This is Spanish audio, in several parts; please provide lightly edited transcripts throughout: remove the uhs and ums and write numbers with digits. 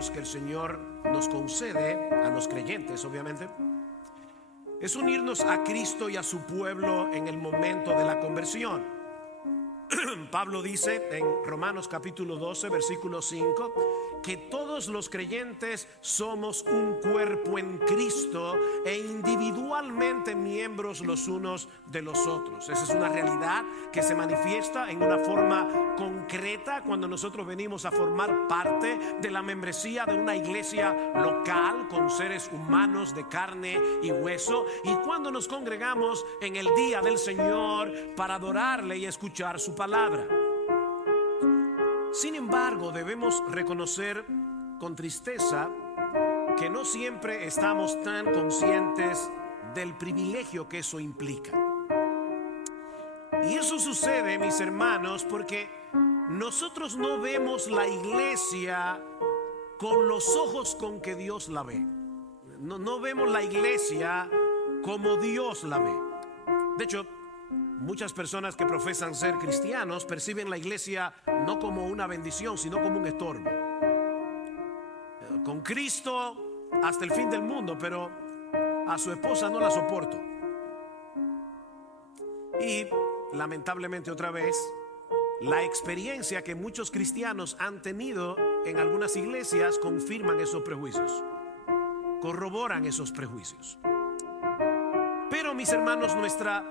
privilegios que el Señor nos concede a los creyentes, obviamente, es unirnos a Cristo y a su pueblo en el momento de la conversión. Pablo dice en Romanos capítulo 12, versículo 5, que todos los creyentes somos un cuerpo en Cristo e individualmente miembros los unos de los otros. Esa es una realidad que se manifiesta en una forma concreta cuando nosotros venimos a formar parte de la membresía de una iglesia local con seres humanos de carne y hueso, y cuando nos congregamos en el día del Señor para adorarle y escuchar su palabra. Sin embargo, debemos reconocer con tristeza que no siempre estamos tan conscientes del privilegio que eso implica. Y eso sucede, mis hermanos, porque nosotros no vemos la iglesia con los ojos con que Dios la ve. No vemos la iglesia como Dios la ve. De hecho, muchas personas que profesan ser cristianos perciben la iglesia no como una bendición, sino como un estorbo. Con Cristo hasta el fin del mundo, pero a su esposa no la soporto. Y lamentablemente otra vez, la experiencia que muchos cristianos han tenido en algunas iglesias confirman esos prejuicios, corroboran esos prejuicios. Pero mis hermanos, nuestra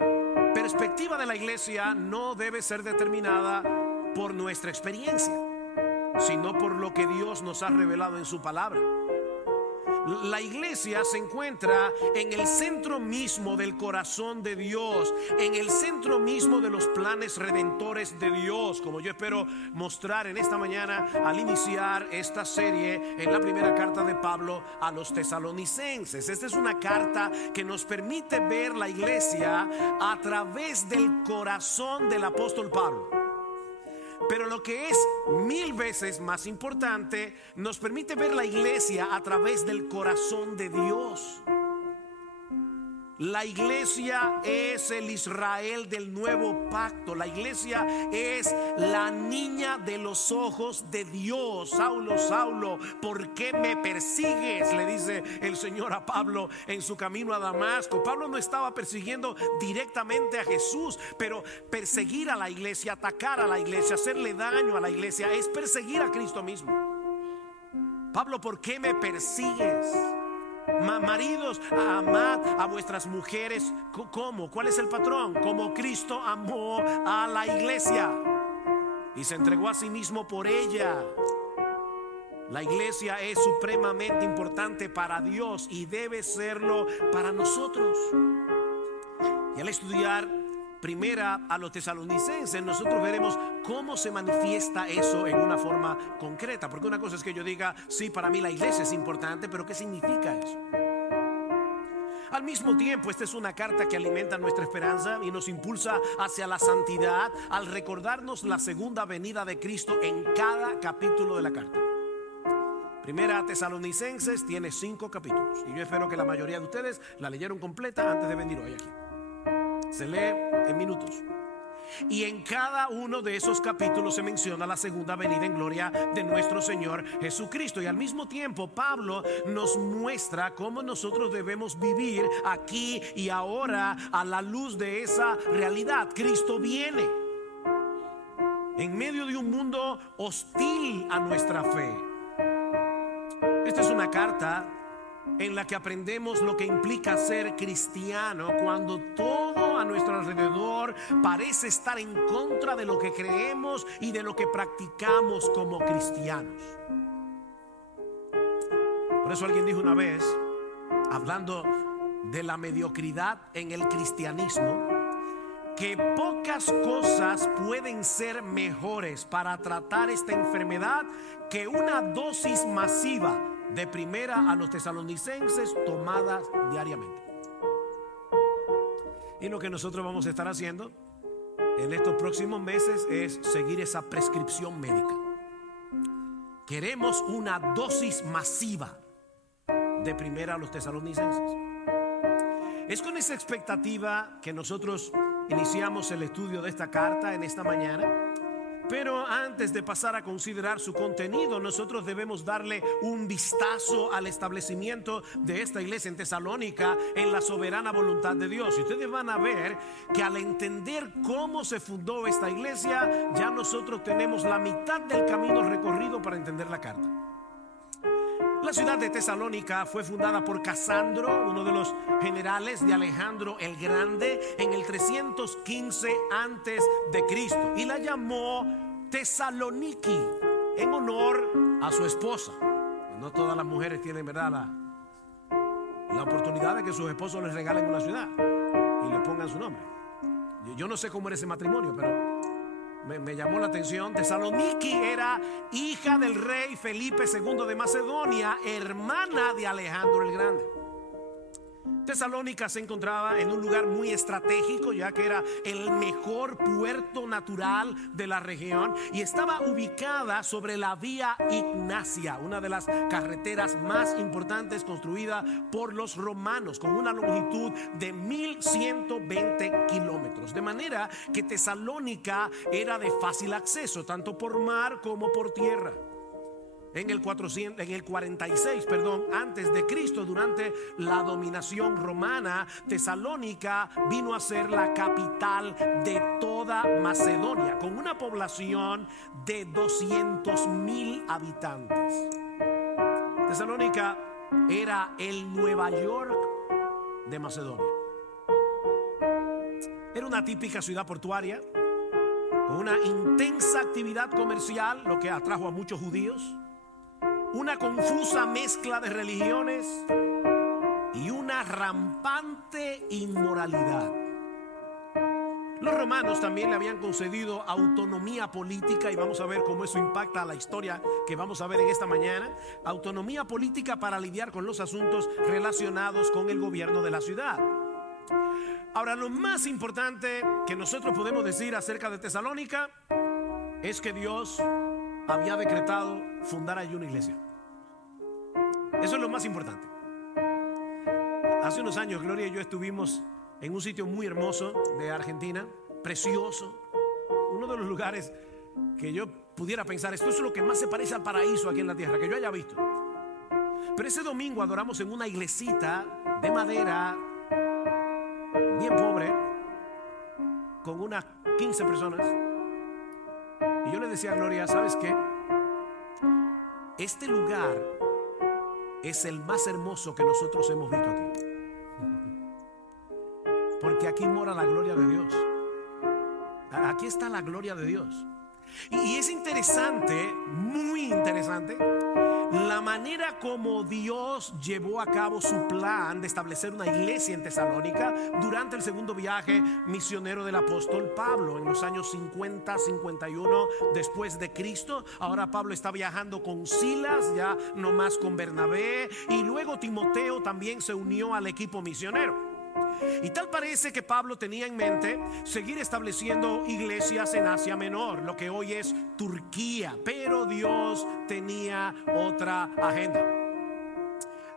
perspectiva de la iglesia no debe ser determinada por nuestra experiencia, sino por lo que Dios nos ha revelado en su palabra. La iglesia se encuentra en el centro mismo del corazón de Dios, en el centro mismo de los planes redentores de Dios, como yo espero mostrar en esta mañana al iniciar esta serie en la primera carta de Pablo a los tesalonicenses. Esta es una carta que nos permite ver la iglesia a través del corazón del apóstol Pablo. Pero lo que es 1000 veces más importante, nos permite ver la iglesia a través del corazón de Dios. La iglesia es el Israel del nuevo pacto. La iglesia es la niña de los ojos de Dios. Saulo, Saulo, ¿por qué me persigues?, le dice el Señor a Pablo en su camino a Damasco. Pablo no estaba persiguiendo directamente a Jesús, pero perseguir a la iglesia, atacar a la iglesia, hacerle daño a la iglesia, es perseguir a Cristo mismo. Pablo, ¿por qué me persigues? Maridos, amad a vuestras mujeres. ¿Cómo? ¿Cuál es el patrón? Como Cristo amó a la iglesia y se entregó a sí mismo por ella. La iglesia es supremamente importante para Dios y debe serlo para nosotros. Y al estudiar primera a los tesalonicenses, nosotros veremos cómo se manifiesta eso en una forma concreta. Porque una cosa es que yo diga, sí, para mí la iglesia es importante, pero ¿qué significa eso? Al mismo tiempo, esta es una carta que alimenta nuestra esperanza y nos impulsa hacia la santidad al recordarnos la segunda venida de Cristo en cada capítulo de la carta. Primera a Tesalonicenses tiene 5 capítulos y yo espero que la mayoría de ustedes la leyeron completa antes de venir hoy aquí. Se lee en minutos. Y en cada uno de esos capítulos se menciona la segunda venida en gloria de nuestro Señor Jesucristo. Y al mismo tiempo Pablo nos muestra cómo nosotros debemos vivir aquí y ahora a la luz de esa realidad. Cristo viene en medio de un mundo hostil a nuestra fe. Esta es una carta en la que aprendemos lo que implica ser cristiano cuando todo a nuestro alrededor parece estar en contra de lo que creemos y de lo que practicamos como cristianos. Por eso alguien dijo una vez, hablando de la mediocridad en el cristianismo, que pocas cosas pueden ser mejores para tratar esta enfermedad que una dosis masiva de primera a los tesalonicenses tomadas diariamente. Y lo que nosotros vamos a estar haciendo en estos próximos meses es seguir esa prescripción médica. Queremos una dosis masiva de primera a los tesalonicenses. Es con esa expectativa que nosotros iniciamos el estudio de esta carta en esta mañana. Pero antes de pasar a considerar su contenido, nosotros debemos darle un vistazo al establecimiento de esta iglesia en Tesalónica en la soberana voluntad de Dios. Y ustedes van a ver que al entender cómo se fundó esta iglesia, ya nosotros tenemos la mitad del camino recorrido para entender la carta. La ciudad de Tesalónica fue fundada por Casandro, uno de los generales de Alejandro el Grande, en el 315 antes de Cristo, y la llamó Tesaloniki en honor a su esposa. No todas las mujeres tienen, ¿verdad?, la oportunidad de que sus esposos les regalen una ciudad y le pongan su nombre. Yo no sé cómo era ese matrimonio, pero me llamó la atención. Tesaloniki era hija del rey Felipe II de Macedonia, hermana de Alejandro el Grande. Tesalónica se encontraba en un lugar muy estratégico, ya que era el mejor puerto natural de la región, y estaba ubicada sobre la vía Ignacia, una de las carreteras más importantes construida por los romanos, con una longitud de 1120 kilómetros. De manera que Tesalónica era de fácil acceso, tanto por mar como por tierra. En el 46, antes de Cristo, durante la dominación romana, Tesalónica vino a ser la capital de toda Macedonia, con una población de 200,000 habitantes. Tesalónica era el Nueva York de Macedonia. Era una típica ciudad portuaria, con una intensa actividad comercial, lo que atrajo a muchos judíos, una confusa mezcla de religiones y una rampante inmoralidad. Los romanos también le habían concedido autonomía política, y vamos a ver cómo eso impacta a la historia que vamos a ver en esta mañana. Autonomía política para lidiar con los asuntos relacionados con el gobierno de la ciudad. Ahora, lo más importante que nosotros podemos decir acerca de Tesalónica es que Dios había decretado fundar allí una iglesia. Eso es lo más importante. Hace unos años Gloria y yo estuvimos en un sitio muy hermoso de Argentina, precioso, uno de los lugares que yo pudiera pensar, esto es lo que más se parece al paraíso aquí en la tierra, que yo haya visto. Pero ese domingo adoramos en una iglesita de madera, bien pobre, con unas 15 personas. Y yo le decía a Gloria, ¿sabes qué? Este lugar es el más hermoso que nosotros hemos visto aquí, porque aquí mora la gloria de Dios. Aquí está la gloria de Dios. Y es interesante, muy interesante, la manera como Dios llevó a cabo su plan de establecer una iglesia en Tesalónica durante el segundo viaje misionero del apóstol Pablo en los años 50-51 después de Cristo. Ahora Pablo está viajando con Silas, ya no más con Bernabé, y luego Timoteo también se unió al equipo misionero. Y tal parece que Pablo tenía en mente seguir estableciendo iglesias en Asia Menor, lo que hoy es Turquía, pero Dios tenía otra agenda.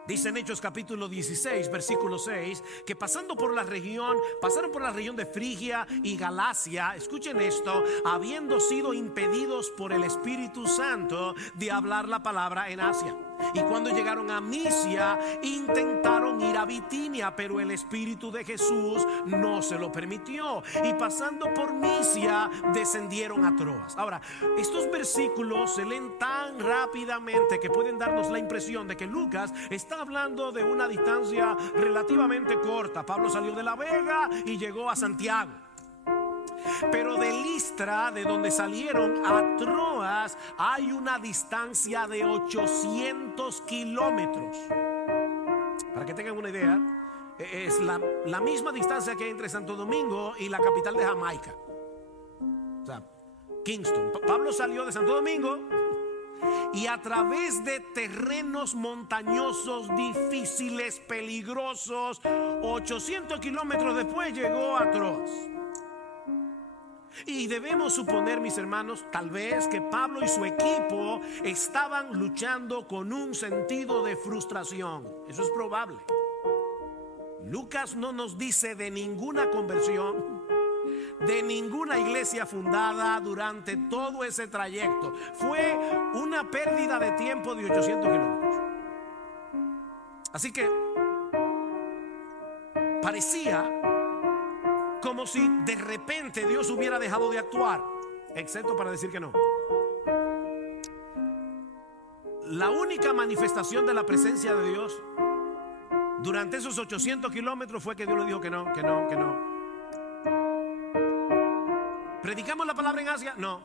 Dice en Hechos capítulo 16, versículo 6, que pasaron por la región de Frigia y Galacia, escuchen esto, habiendo sido impedidos por el Espíritu Santo de hablar la palabra en Asia. Y cuando llegaron a Misia, intentaron ir a Bitinia, pero el Espíritu de Jesús no se lo permitió. Y pasando por Misia, descendieron a Troas. Ahora, estos versículos se leen tan rápidamente que pueden darnos la impresión de que Lucas está hablando de una distancia relativamente corta. Pablo salió de La Vega y llegó a Santiago. Pero de Listra, de donde salieron, a Troas hay una distancia de 800 kilómetros. Para que tengan una idea, es la misma distancia que hay entre Santo Domingo y la capital de Jamaica, o sea, Kingston. Pablo salió de Santo Domingo y a través de terrenos montañosos, difíciles, peligrosos, 800 kilómetros después llegó a Troas. Y debemos suponer, mis hermanos, tal vez que Pablo y su equipo estaban luchando con un sentido de frustración. Eso es probable. Lucas no nos dice de ninguna conversión, de ninguna iglesia fundada durante todo ese trayecto. Fue una pérdida de tiempo de 800 kilómetros. Así que parecía como si de repente Dios hubiera dejado de actuar, excepto para decir que no. La única manifestación de la presencia de Dios durante esos 800 kilómetros fue que Dios le dijo que no. ¿Predicamos la palabra en Asia? No.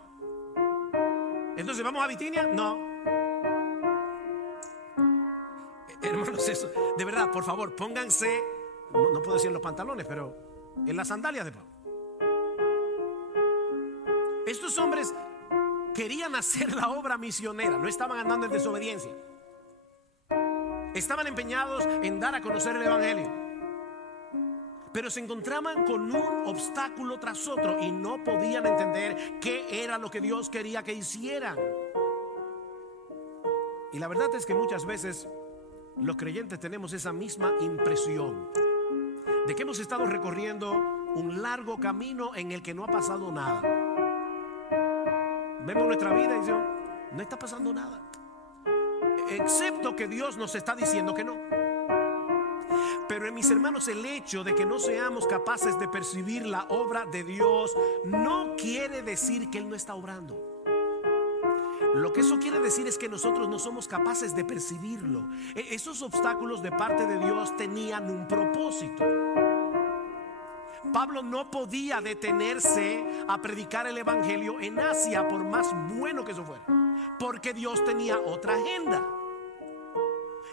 Entonces, ¿vamos a Bitinia? No. Hermanos, eso, de verdad, por favor, pónganse, no puedo decir en los pantalones, pero en las sandalias de Pablo. Estos hombres querían hacer la obra misionera, no estaban andando en desobediencia. Estaban empeñados en dar a conocer el evangelio, pero se encontraban con un obstáculo tras otro y no podían entender qué era lo que Dios quería que hicieran. Y la verdad es que muchas veces los creyentes tenemos esa misma impresión de que hemos estado recorriendo un largo camino en el que no ha pasado nada. Vemos nuestra vida y decimos, no está pasando nada, excepto que Dios nos está diciendo que no. Pero mis hermanos, el hecho de que no seamos capaces de percibir la obra de Dios no quiere decir que Él no está obrando. Lo que eso quiere decir es que nosotros no somos capaces de percibirlo. Esos obstáculos de parte de Dios tenían un propósito. Pablo no podía detenerse a predicar el evangelio en Asia, por más bueno que eso fuera, porque Dios tenía otra agenda.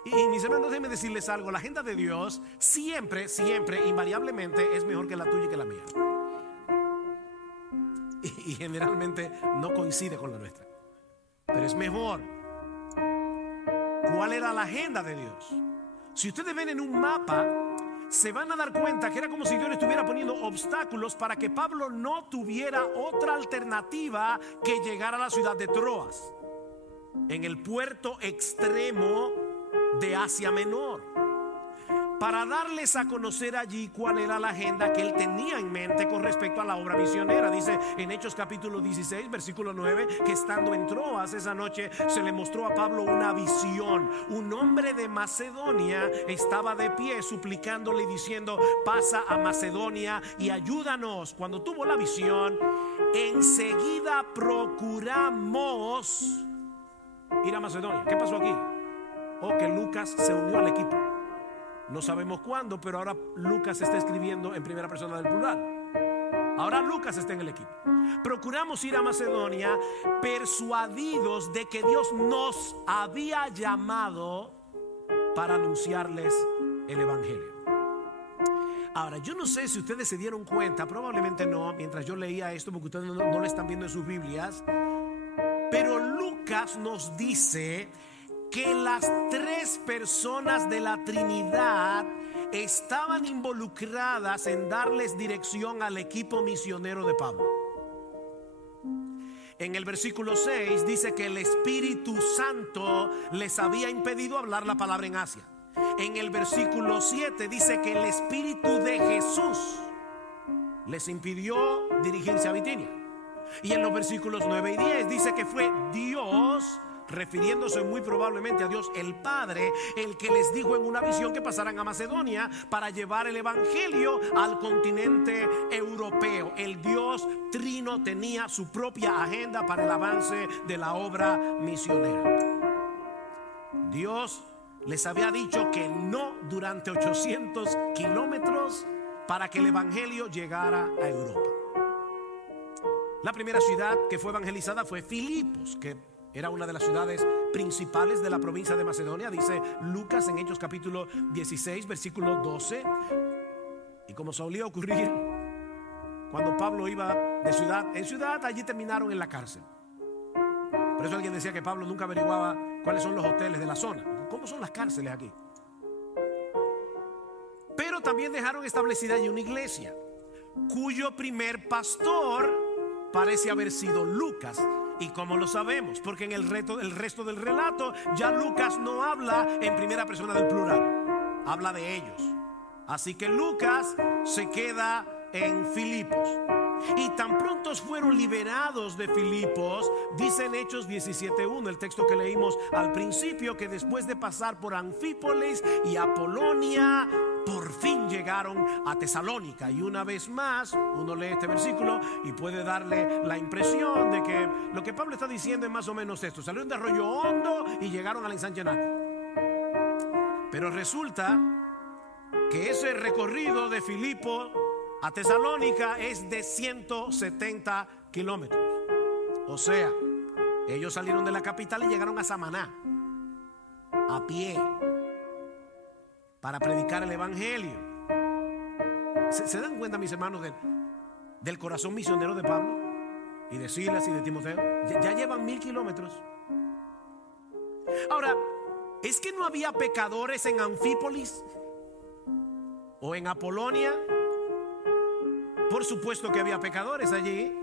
Y mis hermanos, déjenme decirles algo: la agenda de Dios siempre, invariablemente es mejor que la tuya y que la mía. Y generalmente no coincide con la nuestra, pero es mejor. ¿Cuál era la agenda de Dios? Si ustedes ven en un mapa, se van a dar cuenta que era como si Dios le estuviera poniendo obstáculos para que Pablo no tuviera otra alternativa que llegar a la ciudad de Troas, en el puerto extremo de Asia Menor, para darles a conocer allí cuál era la agenda que él tenía en mente con respecto a la obra misionera. Dice en Hechos capítulo 16 versículo 9 que estando en Troas esa noche se le mostró a Pablo una visión. Un hombre de Macedonia estaba de pie suplicándole y diciendo: pasa a Macedonia y ayúdanos. Cuando tuvo la visión, enseguida procuramos ir a Macedonia. ¿Qué pasó aquí? Que Lucas se unió al equipo. No sabemos cuándo, pero ahora Lucas está escribiendo en primera persona del plural. Ahora Lucas está en el equipo. Procuramos ir a Macedonia, persuadidos de que Dios nos había llamado para anunciarles el evangelio. Ahora, yo no sé si ustedes se dieron cuenta, probablemente no, mientras yo leía esto, porque ustedes no lo están viendo en sus Biblias, pero Lucas nos dice que las tres personas de la Trinidad estaban involucradas en darles dirección al equipo misionero de Pablo. En el versículo 6 dice que el Espíritu Santo les había impedido hablar la palabra en Asia. En el versículo 7 dice que el Espíritu de Jesús les impidió dirigirse a Bitinia. Y en los versículos 9 y 10 dice que fue Dios, refiriéndose muy probablemente a Dios el Padre, el que les dijo en una visión que pasaran a Macedonia para llevar el evangelio al continente europeo. El Dios Trino tenía su propia agenda para el avance de la obra misionera. Dios les había dicho que no durante 800 kilómetros para que el evangelio llegara a Europa. La primera ciudad que fue evangelizada fue Filipos, que era una de las ciudades principales de la provincia de Macedonia. Dice Lucas en Hechos capítulo 16 versículo 12. Y como solía ocurrir cuando Pablo iba de ciudad en ciudad, allí terminaron en la cárcel. Por eso alguien decía que Pablo nunca averiguaba cuáles son los hoteles de la zona. ¿Cómo son las cárceles aquí? Pero también dejaron establecida allí una iglesia, cuyo primer pastor parece haber sido Lucas. ¿Y cómo lo sabemos? Porque en el resto del relato ya Lucas no habla en primera persona del plural, habla de ellos. Así que Lucas se queda en Filipos. Y tan pronto fueron liberados de Filipos, dice en Hechos 17:1, el texto que leímos al principio, que después de pasar por Anfípolis y Apolonia, por fin llegaron a Tesalónica. Y una vez más, uno lee este versículo y puede darle la impresión de que lo que Pablo está diciendo es más o menos esto: salieron de Arroyo Hondo y llegaron al ensanchenato. Pero resulta que ese recorrido de Filipo a Tesalónica es de 170 kilómetros. O sea, ellos salieron de la capital y llegaron a Samaná a pie para predicar el evangelio. ¿Se dan cuenta, mis hermanos, del corazón misionero de Pablo y de Silas y de Timoteo? Ya llevan 1000 kilómetros. Ahora, ¿es que no había pecadores en Anfípolis o en Apolonia? Por supuesto que había pecadores allí,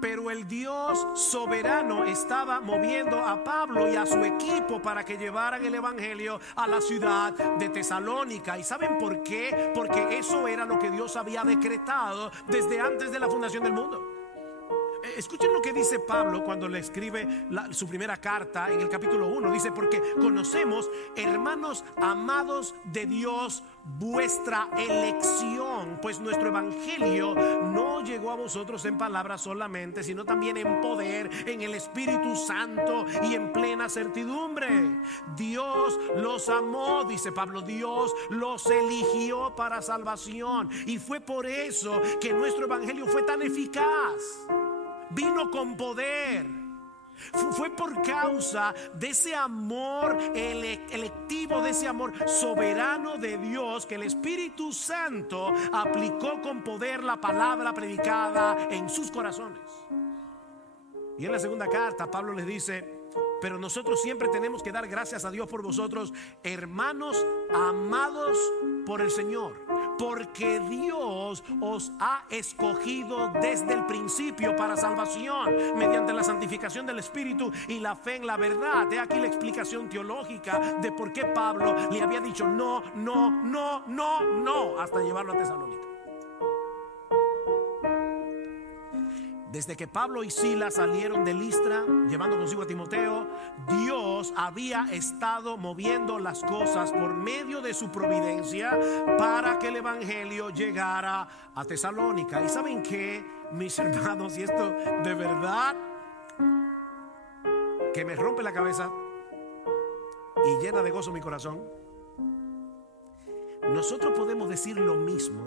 pero el Dios soberano estaba moviendo a Pablo y a su equipo para que llevaran el evangelio a la ciudad de Tesalónica. ¿Y saben por qué? Porque eso era lo que Dios había decretado desde antes de la fundación del mundo. Escuchen lo que dice Pablo cuando le escribe su primera carta en el capítulo 1. Dice: porque conocemos, hermanos amados de Dios, vuestra elección, pues nuestro evangelio no llegó a vosotros en palabras solamente, sino también en poder, en el Espíritu Santo y en plena certidumbre. Dios los amó, dice Pablo, Dios los eligió para salvación, y fue por eso que nuestro evangelio fue tan eficaz. Vino con poder. Fue por causa de ese amor electivo, de ese amor soberano de Dios, que el Espíritu Santo aplicó con poder la palabra predicada en sus corazones. Y en la segunda carta Pablo les dice: pero nosotros siempre tenemos que dar gracias a Dios por vosotros, hermanos amados por el Señor, porque Dios os ha escogido desde el principio para salvación, mediante la santificación del Espíritu y la fe en la verdad. He aquí la explicación teológica de por qué Pablo le había dicho no, hasta llevarlo a Tesalónica. Desde que Pablo y Silas salieron de Listra, llevando consigo a Timoteo, Dios había estado moviendo las cosas por medio de su providencia para que el evangelio llegara a Tesalónica. ¿Y saben qué, mis hermanos? Y esto de verdad que me rompe la cabeza y llena de gozo mi corazón. Nosotros podemos decir lo mismo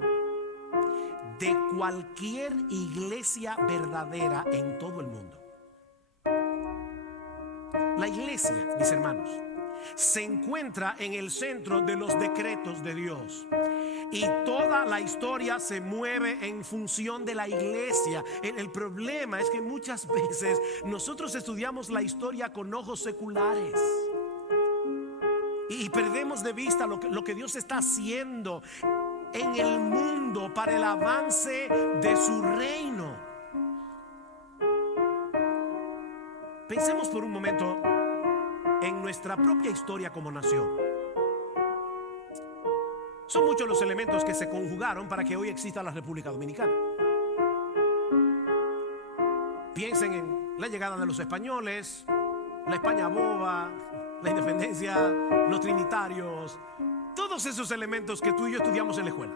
de cualquier iglesia verdadera en todo el mundo. La iglesia, mis hermanos, se encuentra en el centro de los decretos de Dios, y toda la historia se mueve en función de la iglesia. El problema es que muchas veces nosotros estudiamos la historia con ojos seculares y perdemos de vista lo que Dios está haciendo en el mundo para el avance de su reino. Pensemos por un momento en nuestra propia historia como nación. Son muchos los elementos que se conjugaron para que hoy exista la República Dominicana. Piensen en la llegada de los españoles, la España boba, la independencia, los trinitarios, todos esos elementos que tú y yo estudiamos en la escuela.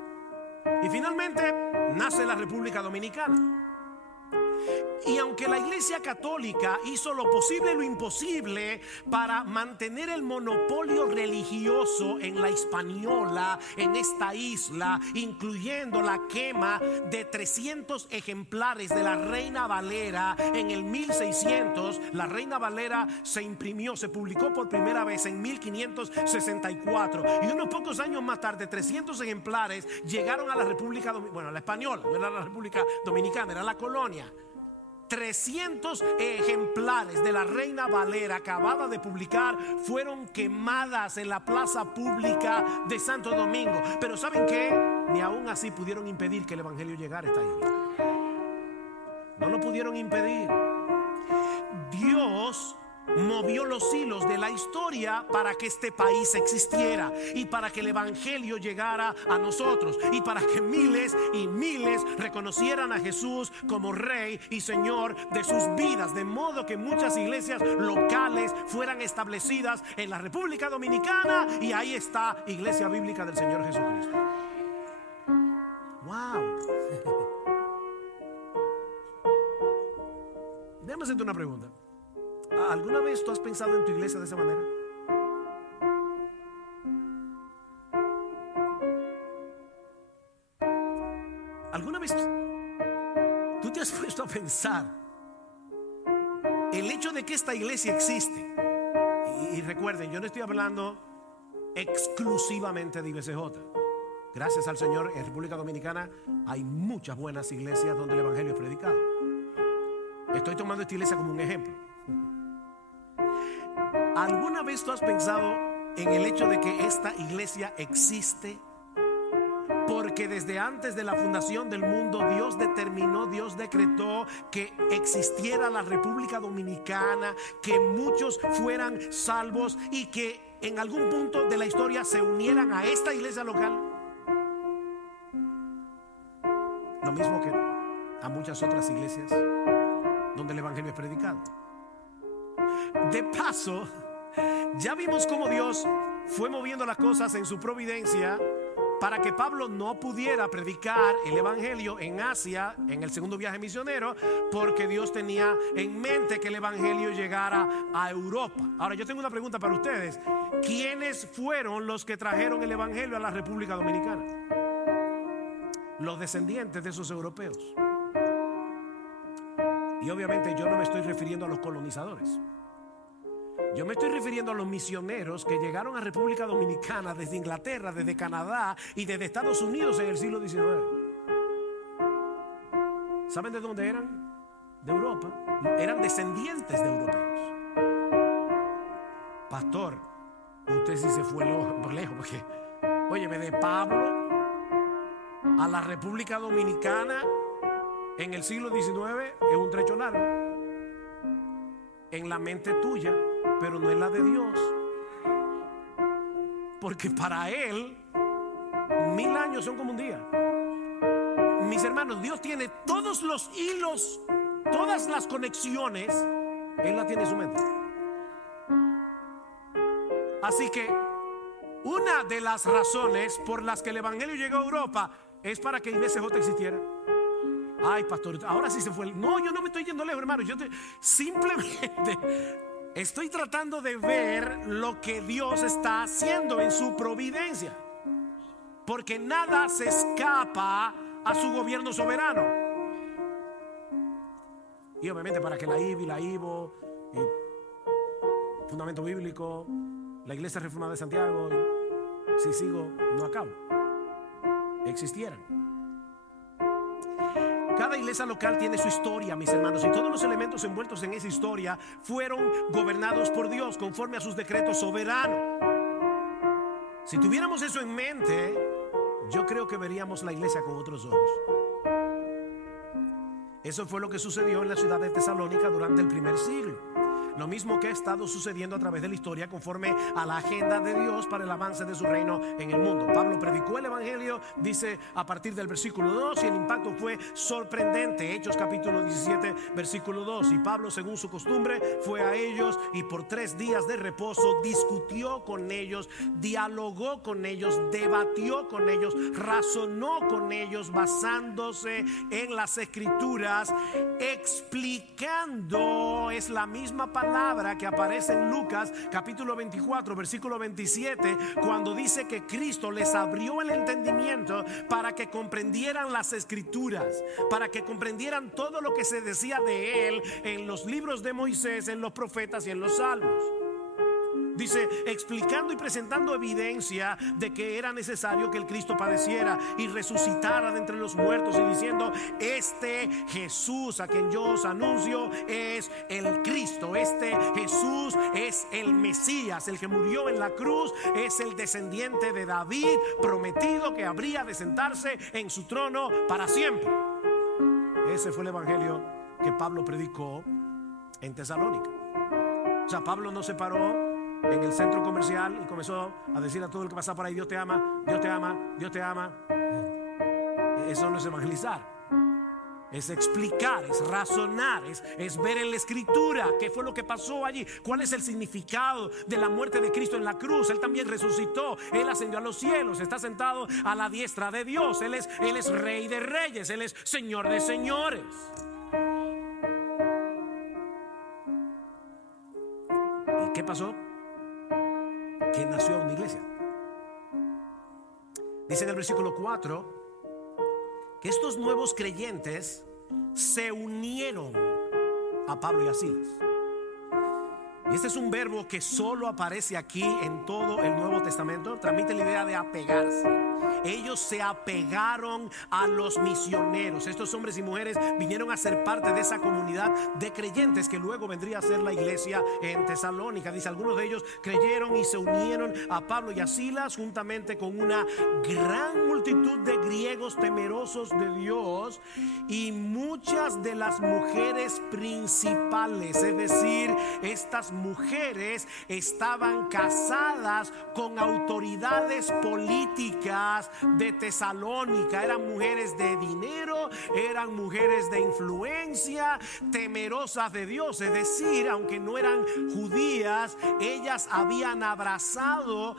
Y finalmente nace la República Dominicana. Y aunque la Iglesia Católica hizo lo posible y lo imposible para mantener el monopolio religioso en la Hispaniola, en esta isla, incluyendo la quema de 300 ejemplares de la Reina Valera en el 1600, la Reina Valera se imprimió, se publicó por primera vez en 1564, y unos pocos años más tarde 300 ejemplares llegaron a la República Dominicana, bueno, la española, no era la República Dominicana, era la colonia. 300 ejemplares de la Reina Valera acabada de publicar fueron quemadas en la plaza pública de Santo Domingo. Pero ¿saben qué? Ni aún así pudieron impedir que el evangelio llegara a esta isla. No lo pudieron impedir. Dios movió los hilos de la historia para que este país existiera y para que el evangelio llegara a nosotros y para que miles y miles reconocieran a Jesús como Rey y Señor de sus vidas, de modo que muchas iglesias locales fueran establecidas en la República Dominicana, y ahí está Iglesia Bíblica del Señor Jesucristo. Wow. Déjame hacerte una pregunta. ¿Alguna vez tú has pensado en tu iglesia de esa manera? ¿Alguna vez tú te has puesto a pensar el hecho de que esta iglesia existe? Y recuerden, yo no estoy hablando exclusivamente de IBCJ. Gracias al Señor, en República Dominicana hay muchas buenas iglesias donde el evangelio es predicado. Estoy tomando esta iglesia como un ejemplo. ¿Alguna vez tú has pensado en el hecho de que esta iglesia existe? Porque desde antes de la fundación del mundo, Dios determinó, Dios decretó que existiera la República Dominicana, que muchos fueran salvos y que en algún punto de la historia se unieran a esta iglesia local. Lo mismo que a muchas otras iglesias donde el evangelio es predicado. De paso, ya vimos cómo Dios fue moviendo las cosas en su providencia para que Pablo no pudiera predicar el evangelio en Asia en el segundo viaje misionero, porque Dios tenía en mente que el evangelio llegara a Europa. Ahora yo tengo una pregunta para ustedes: ¿quiénes fueron los que trajeron el evangelio a la República Dominicana? Los descendientes de esos europeos. Y obviamente yo no me estoy refiriendo a los colonizadores. Yo me estoy refiriendo a los misioneros que llegaron a República Dominicana desde Inglaterra, desde Canadá y desde Estados Unidos en el siglo XIX. ¿Saben de dónde eran? De Europa. Eran descendientes de europeos. Pastor, usted sí se fue lejos, porque óyeme, de Pablo a la República Dominicana en el siglo XIX es un trecho largo. En la mente tuya, pero no en la de Dios. Porque para Él 1000 años son como un día. Mis hermanos, Dios tiene todos los hilos, todas las conexiones, Él la tiene en su mente. Así que una de las razones por las que el evangelio llegó a Europa es para que IBCJ existiera. Ay, pastor, ahora sí se fue. No, yo no me estoy yendo lejos, hermano. Simplemente estoy tratando de ver lo que Dios está haciendo en su providencia, porque nada se escapa a su gobierno soberano. Y obviamente para que la IBI, la IVO, Fundamento Bíblico, la Iglesia Reformada de Santiago, si sigo, no acabo, existieran. Cada iglesia local tiene su historia, mis hermanos, y todos los elementos envueltos en esa historia fueron gobernados por Dios conforme a sus decretos soberanos. Si tuviéramos eso en mente, yo creo que veríamos la iglesia con otros ojos. Eso fue lo que sucedió en la ciudad de Tesalónica durante el primer siglo. Lo mismo que ha estado sucediendo a través de la historia conforme a la agenda de Dios para el avance de su reino en el mundo. Pablo predicó el evangelio, dice a partir del versículo 2, y el impacto fue sorprendente. Hechos capítulo 17 versículo 2. Y Pablo, según su costumbre, fue a ellos y por 3 días de reposo discutió con ellos, dialogó con ellos, debatió con ellos, razonó con ellos, basándose en las escrituras, explicando. Es la misma palabra que aparece en Lucas capítulo 24 versículo 27, cuando dice que Cristo les abrió el entendimiento para que comprendieran las escrituras, para que comprendieran todo lo que se decía de Él en los libros de Moisés, en los profetas y en los salmos. Dice, explicando y presentando evidencia de que era necesario que el Cristo padeciera y resucitara de entre los muertos, y diciendo, este Jesús a quien yo os anuncio es el Cristo. Este Jesús es el Mesías, el que murió en la cruz, es el descendiente de David, prometido que habría de sentarse en su trono para siempre. Ese fue el evangelio que Pablo predicó en Tesalónica. sea, Pablo no se paró en el centro comercial y comenzó a decir a todo el que pasaba por ahí: Dios te ama, Dios te ama, Dios te ama. Eso no es evangelizar. Es explicar, es razonar, es ver en la escritura qué fue lo que pasó allí, cuál es el significado de la muerte de Cristo en la cruz. Él también resucitó, Él ascendió a los cielos, está sentado a la diestra de Dios. Él es Rey de reyes, Él es Señor de señores. ¿Y qué pasó? Que nació una iglesia. Dice en el versículo 4 que estos nuevos creyentes se unieron a Pablo y a Silas. Y este es un verbo que solo aparece aquí en todo el Nuevo Testamento. Transmite la idea de apegarse. Ellos se apegaron a los misioneros. Estos hombres y mujeres vinieron a ser parte de esa comunidad de creyentes que luego vendría a ser la iglesia en Tesalónica. Dice: algunos de ellos creyeron y se unieron a Pablo y a Silas, juntamente con una gran multitud de griegos temerosos de Dios y muchas de las mujeres principales. Es decir, estas mujeres estaban casadas con autoridades políticas de Tesalónica. Eran mujeres de dinero, eran mujeres de influencia, temerosas de Dios. Es decir, aunque no eran judías, ellas habían abrazado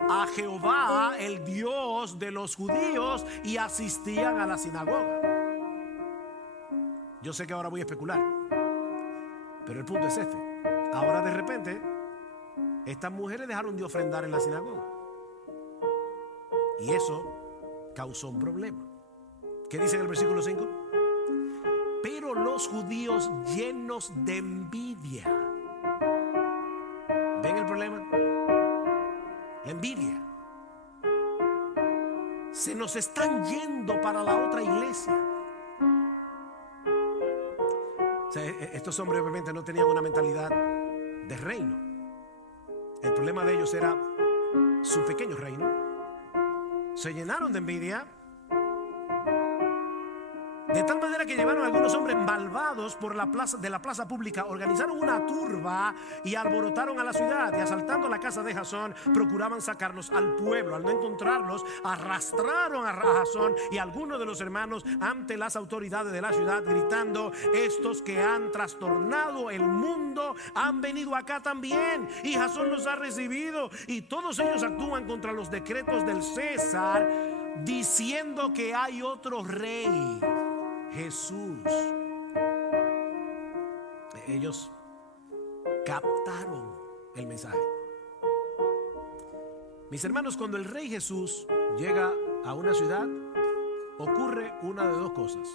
a Jehová, el Dios de los judíos, y asistían a la sinagoga. Yo sé que ahora voy a especular, pero el punto es este: ahora de repente estas mujeres dejaron de ofrendar en la sinagoga, y eso causó un problema. ¿Qué dice en el versículo 5? Pero los judíos, llenos de envidia. ¿Ven el problema? La envidia. Se nos están yendo para la otra iglesia. O sea, estos hombres obviamente no tenían una mentalidad de reino. El problema de ellos era su pequeño reino. Se llenaron de envidia, de tal manera que llevaron a algunos hombres malvados por la plaza pública, organizaron una turba y alborotaron a la ciudad, y asaltando la casa de Jasón procuraban sacarlos al pueblo. Al no encontrarlos, arrastraron a Jasón y a algunos de los hermanos ante las autoridades de la ciudad, gritando: estos que han trastornado el mundo han venido acá también, y Jasón los ha recibido, y todos ellos actúan contra los decretos del César, diciendo que hay otro rey, Jesús. Ellos captaron el mensaje. Mis hermanos, cuando el Rey Jesús llega a una ciudad, ocurre una de dos cosas: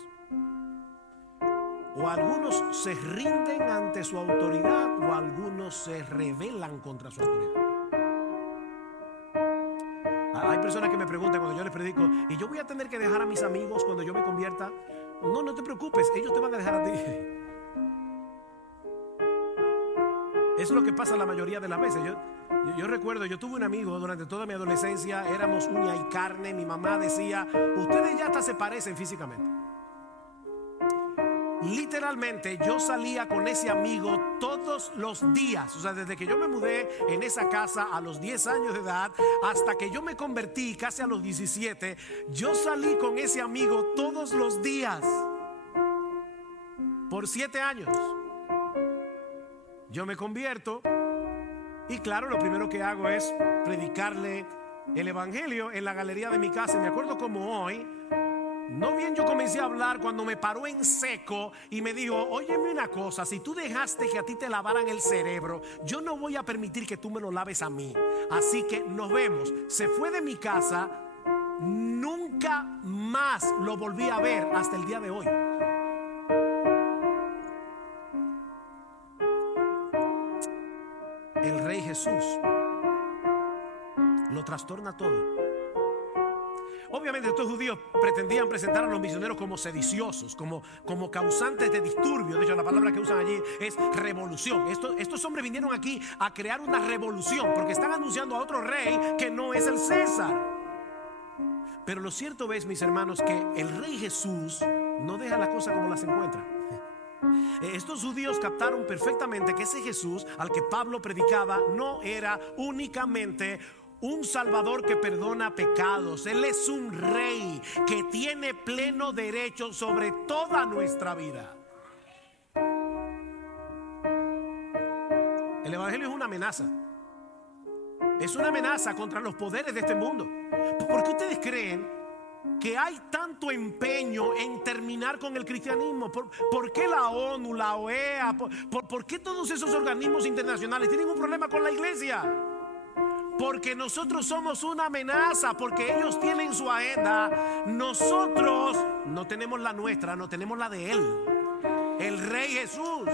o algunos se rinden ante su autoridad, o algunos se rebelan contra su autoridad. Hay personas que me preguntan cuando yo les predico: ¿y yo voy a tener que dejar a mis amigos cuando yo me convierta? No, no te preocupes, ellos te van a dejar a ti. Es lo que pasa la mayoría de las veces. Yo recuerdo, yo tuve un amigo durante toda mi adolescencia, éramos uña y carne. Mi mamá decía: ustedes ya hasta se parecen físicamente. Literalmente yo salía con ese amigo todos los días. O sea, desde que yo me mudé en esa casa a los 10 años de edad hasta que yo me convertí casi a los 17, yo salí con ese amigo todos los días por 7 años. Yo me convierto y claro, lo primero que hago es predicarle el evangelio en la galería de mi casa. Y me acuerdo como hoy, no bien yo comencé a hablar, cuando me paró en seco y me dijo: óyeme una cosa, si tú dejaste que a ti te lavaran el cerebro, yo no voy a permitir que tú me lo laves a mí, así que nos vemos. Se fue de mi casa, nunca más lo volví a ver hasta el día de hoy. El Rey Jesús lo trastorna todo. Obviamente estos judíos pretendían presentar a los misioneros como sediciosos, como causantes de disturbio. De hecho, la palabra que usan allí es revolución. Estos hombres vinieron aquí a crear una revolución porque están anunciando a otro rey que no es el César. Pero lo cierto es, mis hermanos, que el Rey Jesús no deja la cosa como las encuentra. Estos judíos captaron perfectamente que ese Jesús al que Pablo predicaba no era únicamente un Salvador que perdona pecados. Él es un rey que tiene pleno derecho sobre toda nuestra vida. El Evangelio es una amenaza. Es una amenaza contra los poderes de este mundo. ¿Por qué ustedes creen que hay tanto empeño en terminar con el cristianismo? ¿Por qué la ONU, la OEA, por qué todos esos organismos internacionales tienen un problema con la iglesia? Porque nosotros somos una amenaza, porque ellos tienen su agenda. Nosotros no tenemos la nuestra, no tenemos la de Él, el Rey Jesús.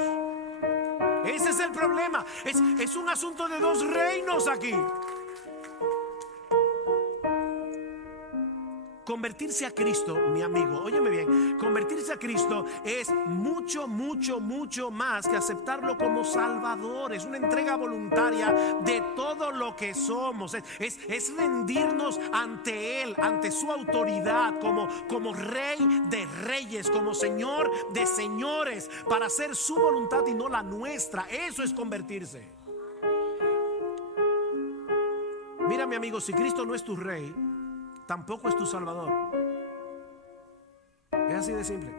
Ese es el problema. Es un asunto de dos reinos aquí. Convertirse a Cristo, mi amigo, óyeme bien, convertirse a Cristo es mucho, mucho, mucho más que aceptarlo como Salvador. Es una entrega voluntaria de todo lo que somos. Es rendirnos ante Él, ante su autoridad, como Rey de reyes, como Señor de señores, para hacer su voluntad y no la nuestra. Eso es convertirse. Mira, mi amigo, si Cristo no es tu Rey, tampoco es tu Salvador. Es así de simple.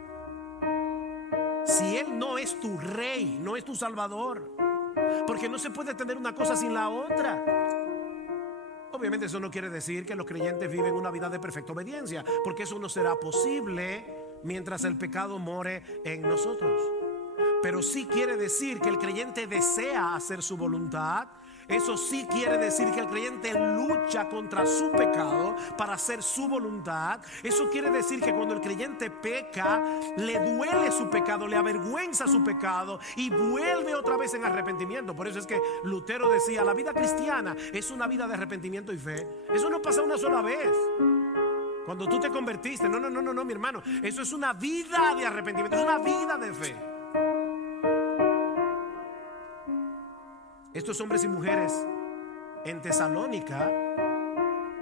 Si Él no es tu Rey, no es tu Salvador, porque no se puede tener una cosa sin la otra. Obviamente eso no quiere decir que los creyentes viven una vida de perfecta obediencia, porque eso no será posible mientras el pecado more en nosotros. Pero sí quiere decir que el creyente desea hacer su voluntad. Eso sí quiere decir que el creyente lucha contra su pecado para hacer su voluntad. Eso quiere decir que cuando el creyente peca, le duele su pecado, le avergüenza su pecado y vuelve otra vez en arrepentimiento. Por eso es que Lutero decía, la vida cristiana es una vida de arrepentimiento y fe. Eso no pasa una sola vez. Cuando tú te convertiste, no, mi hermano, eso es una vida de arrepentimiento, es una vida de fe. Estos hombres y mujeres en Tesalónica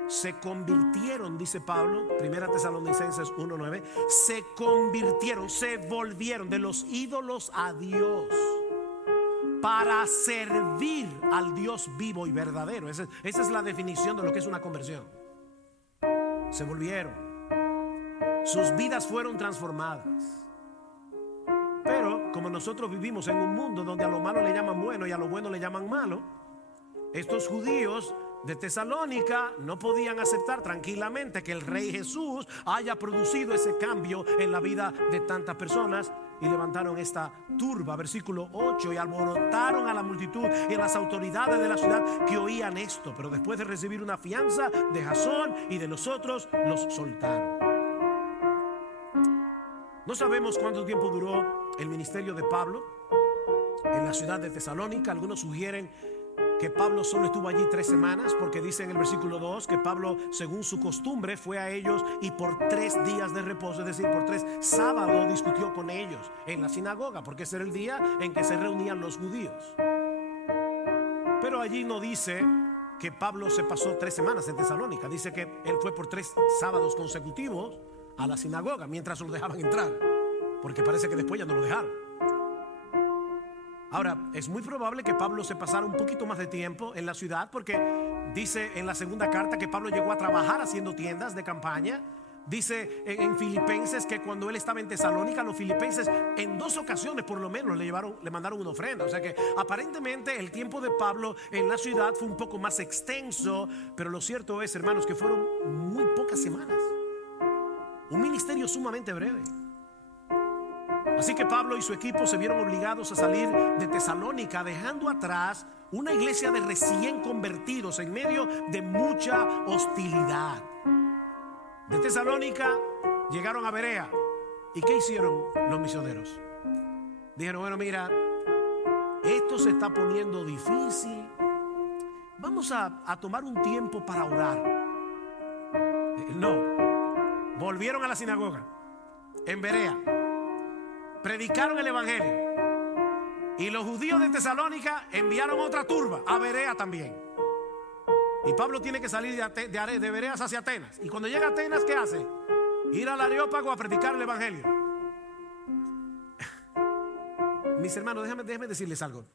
se convirtieron, dice Pablo, 1 Tesalonicenses 1:9, se convirtieron, se volvieron de los ídolos a Dios para servir al Dios vivo y verdadero. Esa es la definición de lo que es una conversión. Se volvieron, sus vidas fueron transformadas. Pero como nosotros vivimos en un mundo donde a lo malo le llaman bueno y a lo bueno le llaman malo, estos judíos de Tesalónica no podían aceptar tranquilamente que el Rey Jesús haya producido ese cambio en la vida de tantas personas, y levantaron esta turba, versículo 8, y alborotaron a la multitud y a las autoridades de la ciudad que oían esto. Pero después de recibir una fianza de Jasón y de los otros, los soltaron. No sabemos cuánto tiempo duró el ministerio de Pablo en la ciudad de Tesalónica. Algunos sugieren que Pablo solo estuvo allí 3 semanas, porque dice en el versículo 2 que Pablo, según su costumbre, fue a ellos y por 3 días de reposo, es decir, por 3 sábados, discutió con ellos en la sinagoga, porque ese era el día en que se reunían los judíos. Pero allí no dice que Pablo se pasó 3 semanas en Tesalónica. Dice que él fue por 3 sábados consecutivos a la sinagoga mientras lo dejaban entrar, porque parece que después ya no lo dejaron. Ahora, es muy probable que Pablo se pasara un poquito más de tiempo en la ciudad, porque dice en la segunda carta que Pablo llegó a trabajar haciendo tiendas de campaña. Dice en Filipenses que cuando él estaba en Tesalónica, los filipenses en 2 ocasiones por lo menos le mandaron una ofrenda. O sea que aparentemente el tiempo de Pablo en la ciudad fue un poco más extenso, pero lo cierto es, hermanos, que fueron muy pocas semanas. Un ministerio sumamente breve. Así que Pablo y su equipo se vieron obligados a salir de Tesalónica, dejando atrás una iglesia de recién convertidos en medio de mucha hostilidad. De Tesalónica llegaron a Berea. ¿Y qué hicieron los misioneros? Dijeron, bueno, mira, esto se está poniendo difícil. Vamos a tomar un tiempo para orar. No. Volvieron a la sinagoga en Berea, predicaron el evangelio, y los judíos de Tesalónica enviaron otra turba a Berea también. Y Pablo tiene que salir de Berea hacia Atenas. Y cuando llega a Atenas, ¿qué hace? Ir al Areópago a predicar el evangelio. Mis hermanos, déjenme decirles algo.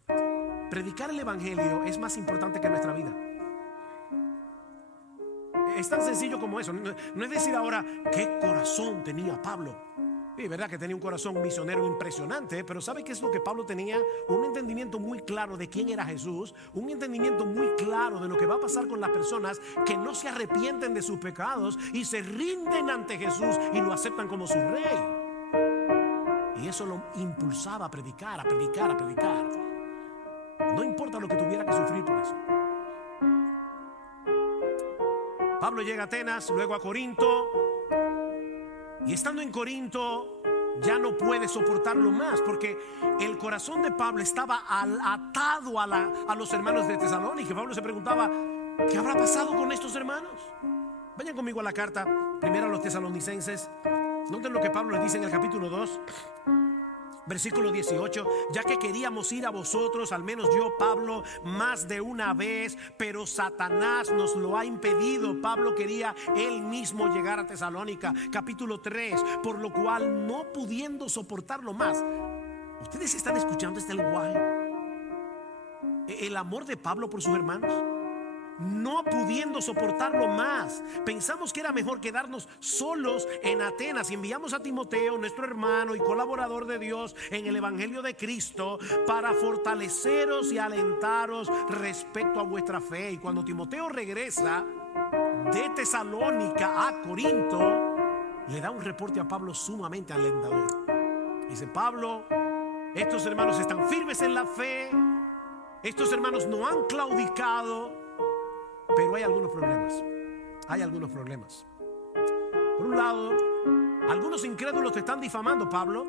Predicar el evangelio es más importante que nuestra vida. Es tan sencillo como eso. No es decir ahora qué corazón tenía Pablo. Sí, verdad que tenía un corazón misionero impresionante, pero ¿sabe qué es lo que Pablo tenía? Un entendimiento muy claro de quién era Jesús, un entendimiento muy claro de lo que va a pasar con las personas que no se arrepienten de sus pecados y se rinden ante Jesús y lo aceptan como su rey. Y eso lo impulsaba a predicar, a predicar, a predicar. No importa lo que tuviera que sufrir por eso. Pablo llega a Atenas, luego a Corinto. Y estando en Corinto ya no puede soportarlo más, porque el corazón de Pablo estaba atado a los hermanos de Tesalónica. Pablo se preguntaba, ¿qué habrá pasado con estos hermanos? Vayan conmigo a la carta primero a los tesalonicenses. Noten lo que Pablo les dice en el capítulo 2, versículo 18. Ya que queríamos ir a vosotros, al menos yo, Pablo, más de una vez, pero Satanás nos lo ha impedido. Pablo quería él mismo llegar a Tesalónica. Capítulo 3, por lo cual no pudiendo soportarlo más. ¿Ustedes están escuchando este lenguaje? El amor de Pablo por sus hermanos. No pudiendo soportarlo más, pensamos que era mejor quedarnos solos en Atenas y enviamos a Timoteo, nuestro hermano y colaborador de Dios en el evangelio de Cristo, para fortaleceros y alentaros respecto a vuestra fe. Y cuando Timoteo regresa de Tesalónica a Corinto, le da un reporte a Pablo sumamente alentador. Dice: Pablo, estos hermanos están firmes en la fe, estos hermanos no han claudicado, pero hay algunos problemas. Hay algunos problemas. Por un lado, algunos incrédulos te están difamando, Pablo.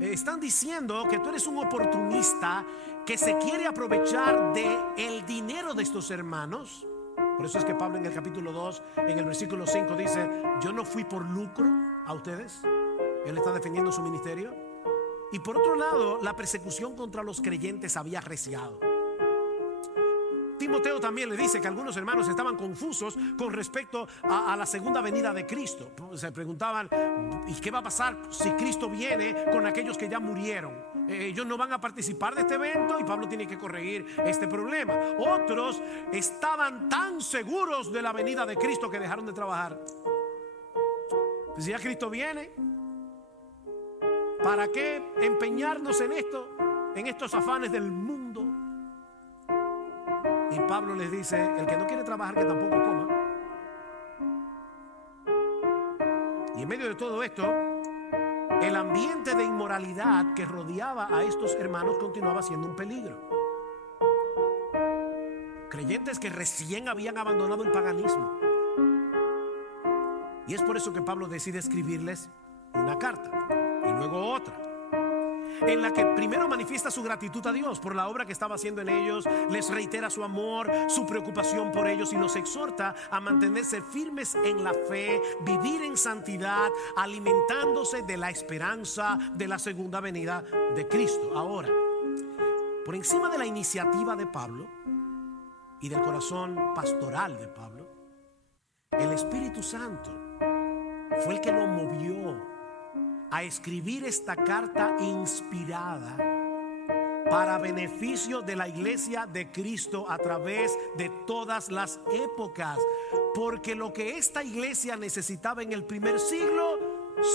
Están diciendo que tú eres un oportunista que se quiere aprovechar del dinero de estos hermanos. Por eso es que Pablo en el capítulo 2, en el versículo 5 dice: yo no fui por lucro a ustedes. Él está defendiendo su ministerio. Y por otro lado, la persecución contra los creyentes había arreciado. Timoteo también le dice que algunos hermanos estaban confusos con respecto a la segunda venida de Cristo. Se preguntaban: ¿y qué va a pasar si Cristo viene con aquellos que ya murieron? Ellos no van a participar de este evento, y Pablo tiene que corregir este problema. Otros estaban tan seguros de la venida de Cristo que dejaron de trabajar. Si ya Cristo viene, ¿para qué empeñarnos en esto, en estos afanes del mundo? Y Pablo les dice: el que no quiere trabajar, que tampoco coma. Y en medio de todo esto, el ambiente de inmoralidad que rodeaba a estos hermanos continuaba siendo un peligro. Creyentes que recién habían abandonado el paganismo. Y es por eso que Pablo decide escribirles una carta y luego otra, en la que primero manifiesta su gratitud a Dios por la obra que estaba haciendo en ellos, les reitera su amor, su preocupación por ellos y los exhorta a mantenerse firmes en la fe, vivir en santidad, alimentándose de la esperanza de la segunda venida de Cristo. Ahora, por encima de la iniciativa de Pablo y del corazón pastoral de Pablo, el Espíritu Santo fue el que lo movió a escribir esta carta inspirada para beneficio de la iglesia de Cristo a través de todas las épocas. Porque lo que esta iglesia necesitaba en el primer siglo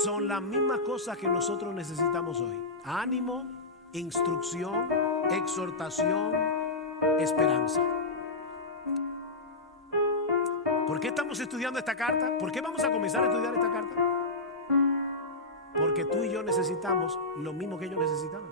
son las mismas cosas que nosotros necesitamos hoy: ánimo, instrucción, exhortación, esperanza. ¿Por qué estamos estudiando esta carta? ¿Por qué vamos a comenzar a estudiar esta carta? Porque tú y yo necesitamos lo mismo que ellos necesitaban.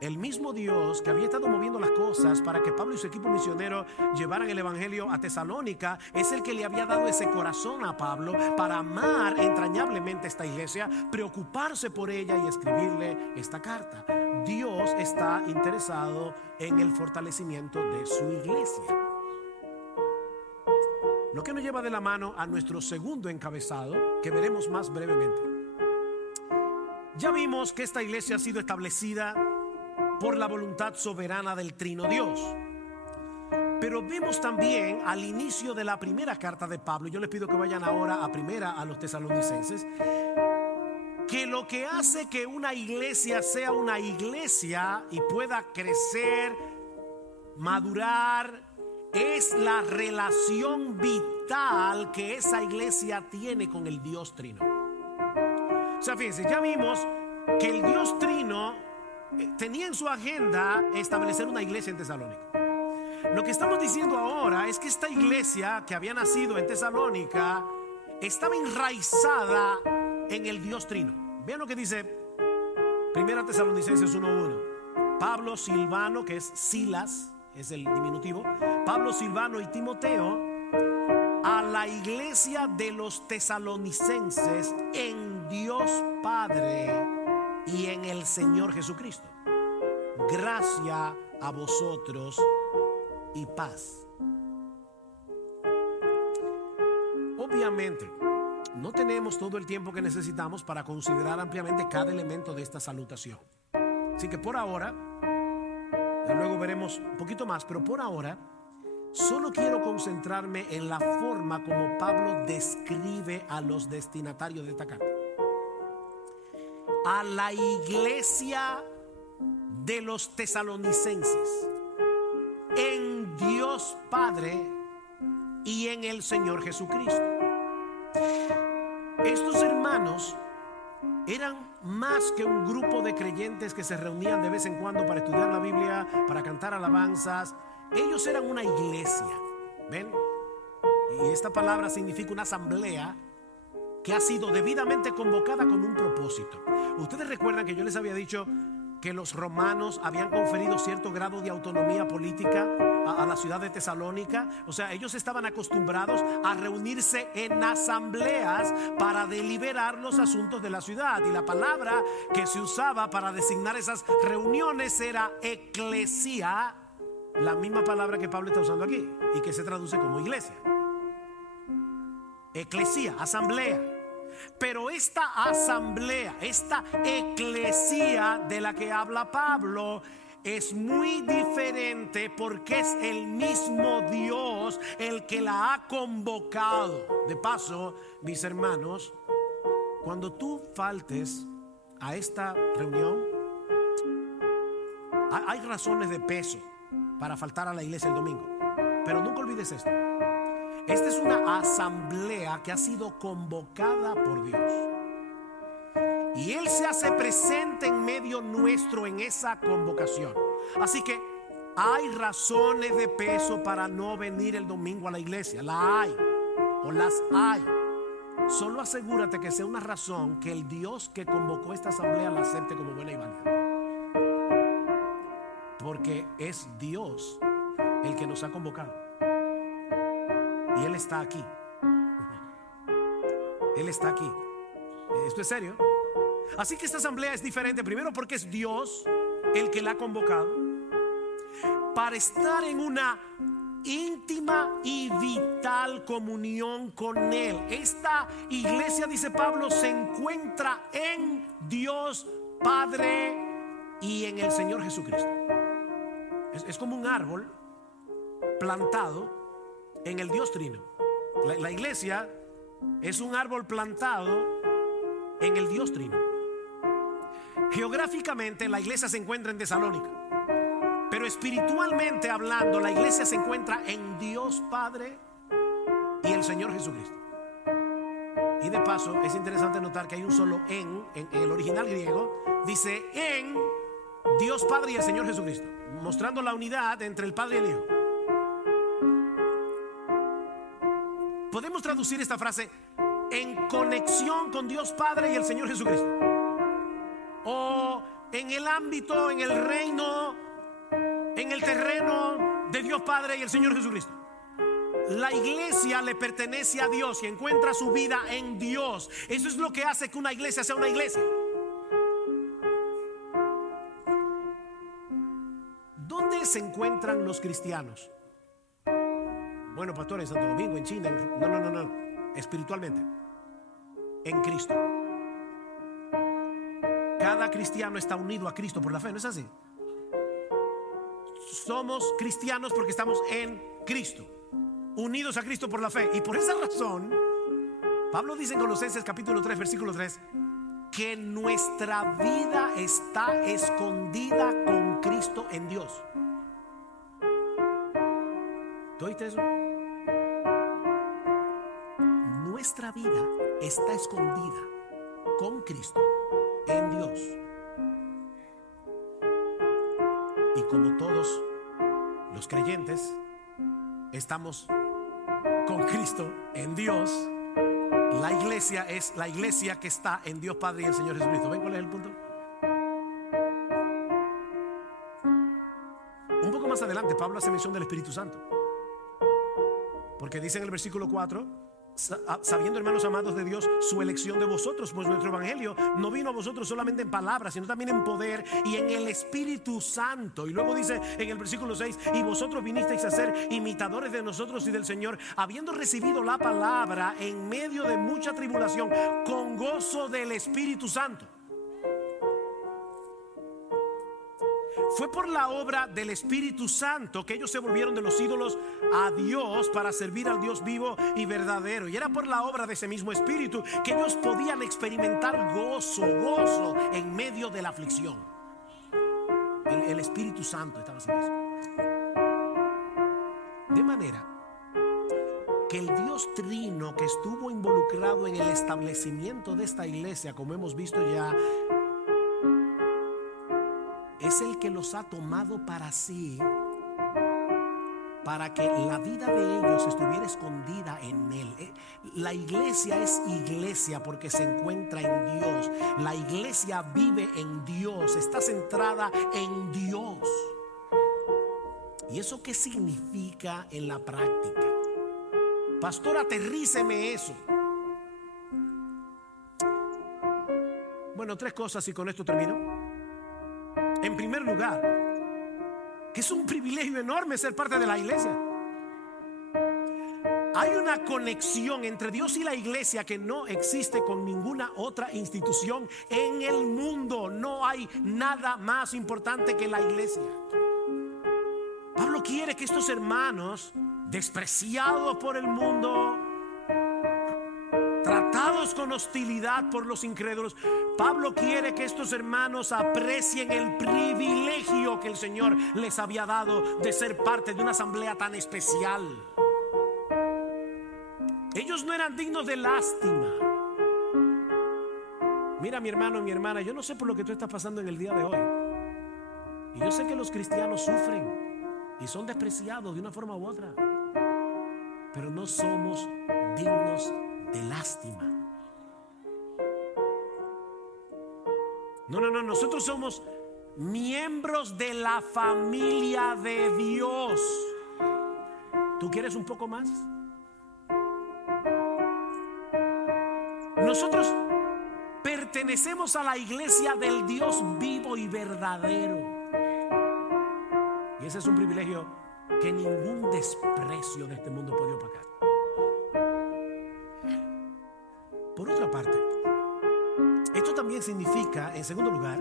El mismo Dios que había estado moviendo las cosas para que Pablo y su equipo misionero llevaran el evangelio a Tesalónica es el que le había dado ese corazón a Pablo para amar entrañablemente esta iglesia, preocuparse por ella y escribirle esta carta. Dios está interesado en el fortalecimiento de su iglesia. Lo que nos lleva de la mano a nuestro segundo encabezado, que veremos más brevemente. Ya vimos que esta iglesia ha sido establecida por la voluntad soberana del Trino Dios. Pero vemos también al inicio de la primera carta de Pablo, yo les pido que vayan ahora a primera a los tesalonicenses, que lo que hace que una iglesia sea una iglesia y pueda crecer, madurar, es la relación vital que esa iglesia tiene con el Dios Trino. O sea, fíjense, ya vimos que el Dios Trino tenía en su agenda establecer una iglesia en Tesalónica. Lo que estamos diciendo ahora es que esta iglesia que había nacido en Tesalónica estaba enraizada en el Dios Trino. Vean lo que dice 1 Tesalonicenses 1:1. Pablo, Silvano, que es Silas, es el diminutivo, Pablo, Silvano y Timoteo, a la iglesia de los tesalonicenses en Dios Padre y en el Señor Jesucristo. Gracia a vosotros y paz. Obviamente, no tenemos todo el tiempo que necesitamos para considerar ampliamente cada elemento de esta salutación. Así que por ahora, ya luego veremos un poquito más, pero por ahora solo quiero concentrarme en la forma como Pablo describe a los destinatarios de esta carta. A la iglesia de los tesalonicenses en Dios Padre y en el Señor Jesucristo. Estos hermanos eran más que un grupo de creyentes que se reunían de vez en cuando para estudiar la Biblia, para cantar alabanzas. Ellos eran una iglesia. ¿Ven? Y esta palabra significa una asamblea que ha sido debidamente convocada con un propósito. Ustedes recuerdan que yo les había dicho que los romanos habían conferido cierto grado de autonomía política a la ciudad de Tesalónica. O sea, ellos estaban acostumbrados a reunirse en asambleas para deliberar los asuntos de la ciudad, y la palabra que se usaba para designar esas reuniones era eclesía, la misma palabra que Pablo está usando aquí y que se traduce como iglesia. Eclesía, asamblea. Pero esta asamblea, esta eclesía de la que habla Pablo, es muy diferente porque es el mismo Dios el que la ha convocado. De paso, mis hermanos, cuando tú faltes a esta reunión, hay razones de peso para faltar a la iglesia el domingo. Pero nunca olvides esto. Esta es una asamblea que ha sido convocada por Dios. Y Él se hace presente en medio nuestro en esa convocación. Así que hay razones de peso para no venir el domingo a la iglesia. La hay, o las hay. Solo asegúrate que sea una razón que el Dios que convocó esta asamblea la acepte como buena y válida. Porque es Dios el que nos ha convocado. Y Él está aquí. Él está aquí. Esto es serio. Así que esta asamblea es diferente. Primero porque es Dios el que la ha convocado para estar en una íntima y vital comunión con Él. Esta iglesia, dice Pablo, se encuentra en Dios Padre y en el Señor Jesucristo. Es como un árbol plantado en el Dios Trino. La iglesia es un árbol plantado en el Dios Trino. Geográficamente la iglesia se encuentra en Tesalónica, pero espiritualmente hablando la iglesia se encuentra en Dios Padre y el Señor Jesucristo. Y de paso es interesante notar que hay un solo en el original griego. Dice en Dios Padre y el Señor Jesucristo, mostrando la unidad entre el Padre y el Hijo. Podemos traducir esta frase en conexión con Dios Padre y el Señor Jesucristo, o en el ámbito, en el reino, en el terreno de Dios Padre y el Señor Jesucristo. La iglesia le pertenece a Dios y encuentra su vida en Dios. Eso es lo que hace que una iglesia sea una iglesia. ¿Dónde se encuentran los cristianos? Bueno, pastor, en Santo Domingo, en China. No. Espiritualmente, en Cristo. Cada cristiano está unido a Cristo por la fe, ¿no es así? Somos cristianos porque estamos en Cristo, unidos a Cristo por la fe. Y por esa razón, Pablo dice en Colosenses capítulo 3, versículo 3, que nuestra vida está escondida con Cristo en Dios. ¿Tú oíste eso? Nuestra vida está escondida con Cristo en Dios. Y como todos los creyentes estamos con Cristo en Dios, la iglesia es la iglesia que está en Dios Padre y el Señor Jesucristo. ¿Ven cuál es el punto? Un poco más adelante Pablo hace mención del Espíritu Santo, porque dice en el versículo 4: sabiendo, hermanos amados de Dios, su elección de vosotros, pues nuestro evangelio no vino a vosotros solamente en palabras, sino también en poder y en el Espíritu Santo. Y luego dice en el versículo 6: y vosotros vinisteis a ser imitadores de nosotros y del Señor, habiendo recibido la palabra en medio de mucha tribulación, con gozo del Espíritu Santo. Fue por la obra del Espíritu Santo que ellos se volvieron de los ídolos a Dios para servir al Dios vivo y verdadero. Y era por la obra de ese mismo Espíritu que ellos podían experimentar gozo en medio de la aflicción. El Espíritu Santo estaba haciendo eso. De manera que el Dios Trino que estuvo involucrado en el establecimiento de esta iglesia, como hemos visto ya, es el que los ha tomado para sí, para que la vida de ellos estuviera escondida en Él. La iglesia es iglesia porque se encuentra en Dios. La iglesia vive en Dios, está centrada en Dios. ¿Y eso qué significa en la práctica? Pastor, aterríceme eso. Bueno, 3 cosas y con esto termino. En primer lugar, que es un privilegio enorme ser parte de la iglesia. Hay una conexión entre Dios y la iglesia que no existe con ninguna otra institución en el mundo. No hay nada más importante que la iglesia. Pablo quiere que estos hermanos, despreciados por el mundo, tratados con hostilidad por los incrédulos, Pablo quiere que estos hermanos aprecien el privilegio que el Señor les había dado de ser parte de una asamblea tan especial. Ellos no eran dignos de lástima. Mira, mi hermano, mi hermana, yo no sé por lo que tú estás pasando en el día de hoy, y yo sé que los cristianos sufren y son despreciados de una forma u otra, pero no somos dignos de lástima. No, nosotros somos miembros de la familia de Dios. ¿Tú quieres un poco más? Nosotros pertenecemos a la iglesia del Dios vivo y verdadero. Y ese es un privilegio que ningún desprecio de este mundo puede opacar. Por otra parte, esto también significa, en segundo lugar,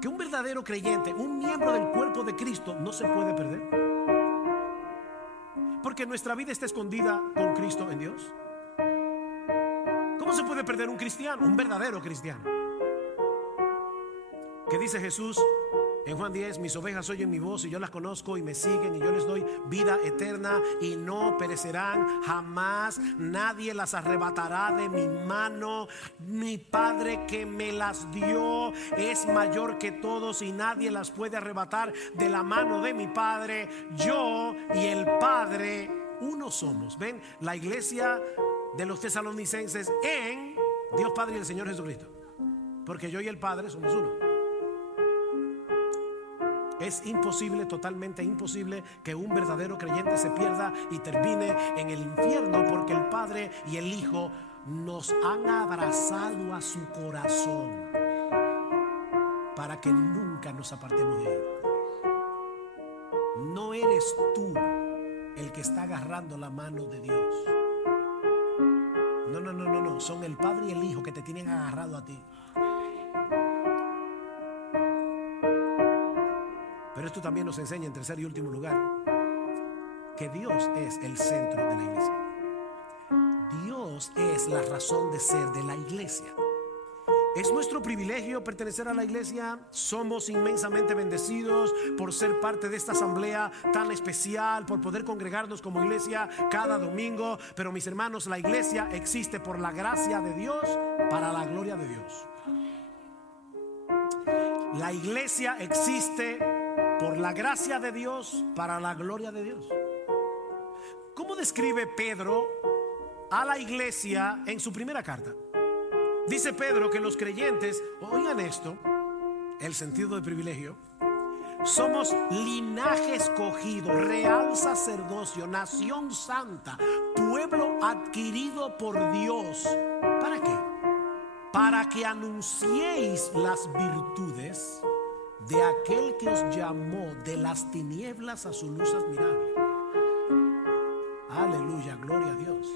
que un verdadero creyente, un miembro del cuerpo de Cristo, no se puede perder, porque nuestra vida está escondida con Cristo en Dios. ¿Cómo se puede perder un cristiano, un verdadero cristiano? ¿Qué dice Jesús en Juan 10? Mis ovejas oyen mi voz y yo las conozco y me siguen, y yo les doy vida eterna y no perecerán jamás. Nadie las arrebatará de mi mano. Mi Padre que me las dio es mayor que todos y nadie las puede arrebatar de la mano de mi Padre. Yo y el Padre uno somos. Ven, la iglesia de los tesalonicenses en Dios Padre y el Señor Jesucristo, porque yo y el Padre somos uno. Es imposible, totalmente imposible, que un verdadero creyente se pierda y termine en el infierno, porque el Padre y el Hijo nos han abrazado a su corazón para que nunca nos apartemos de él. No eres tú el que está agarrando la mano de Dios. No, son el Padre y el Hijo que te tienen agarrado a ti. Pero esto también nos enseña, en tercer y último lugar, que Dios es el centro de la iglesia. Dios es la razón de ser de la iglesia. Es nuestro privilegio pertenecer a la iglesia. Somos inmensamente bendecidos por ser parte de esta asamblea tan especial, por poder congregarnos como iglesia cada domingo. Pero mis hermanos, la iglesia existe por la gracia de Dios, para la gloria de Dios. La iglesia existe por la gracia de Dios, para la gloria de Dios. ¿Cómo describe Pedro a la iglesia en su primera carta? Dice Pedro que los creyentes, oigan esto, el sentido de privilegio, somos linaje escogido, real sacerdocio, nación santa, pueblo adquirido por Dios. ¿Para qué? Para que anunciéis las virtudes de aquel que os llamó de las tinieblas a su luz admirable. Aleluya, gloria a Dios.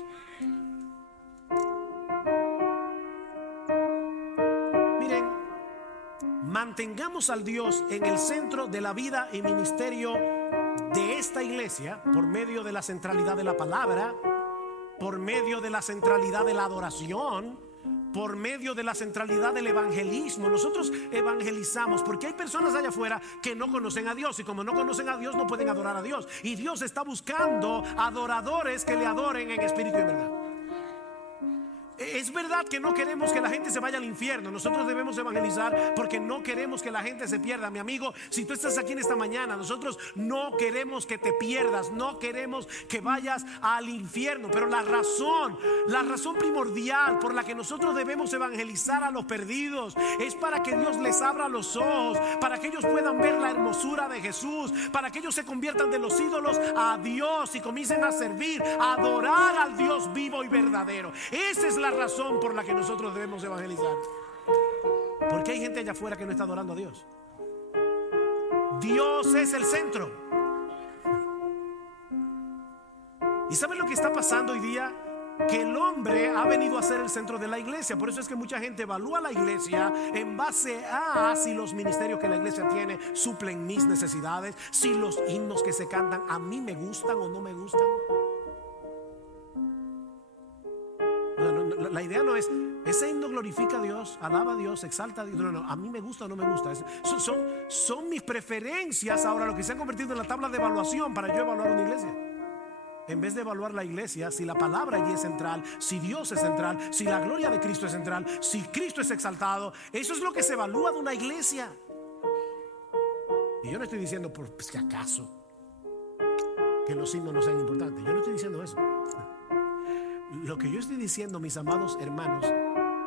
Mantengamos al Dios en el centro de la vida y ministerio de esta iglesia por medio de la centralidad de la palabra, por medio de la centralidad de la adoración, por medio de la centralidad del evangelismo. Nosotros evangelizamos porque hay personas allá afuera que no conocen a Dios, y como no conocen a Dios no pueden adorar a Dios, y Dios está buscando adoradores que le adoren en espíritu y en verdad. Es verdad que no queremos que la gente se vaya al infierno. Nosotros debemos evangelizar porque no queremos que la gente se pierda. Mi amigo, si tú estás aquí en esta mañana, nosotros no queremos que te pierdas, no queremos que vayas al infierno. Pero la razón primordial por la que nosotros debemos evangelizar a los perdidos es para que Dios les abra los ojos, para que ellos puedan ver la hermosura de Jesús, para que ellos se conviertan de los ídolos a Dios y comiencen a servir, a adorar al Dios vivo y verdadero. Esa es la razón por la que nosotros debemos evangelizar. Porque hay gente allá afuera que no está adorando a Dios. Dios es el centro. ¿Y saben lo que está pasando hoy día? Que el hombre ha venido a ser el centro de la iglesia. Por eso es que mucha gente evalúa la iglesia en base a si los ministerios que la iglesia tiene suplen mis necesidades, si los himnos que se cantan a mí me gustan o no me gustan. La idea no es, ese himno glorifica a Dios, alaba a Dios, exalta a Dios. No, a mí me gusta o no me gusta. Son mis preferencias ahora lo que se ha convertido en la tabla de evaluación para yo evaluar una iglesia. En vez de evaluar la iglesia, si la palabra allí es central, si Dios es central, si la gloria de Cristo es central, si Cristo es exaltado, eso es lo que se evalúa de una iglesia. Y yo no estoy diciendo por si acaso que los himnos no sean importantes. Yo no estoy diciendo eso. Lo que yo estoy diciendo, mis amados hermanos,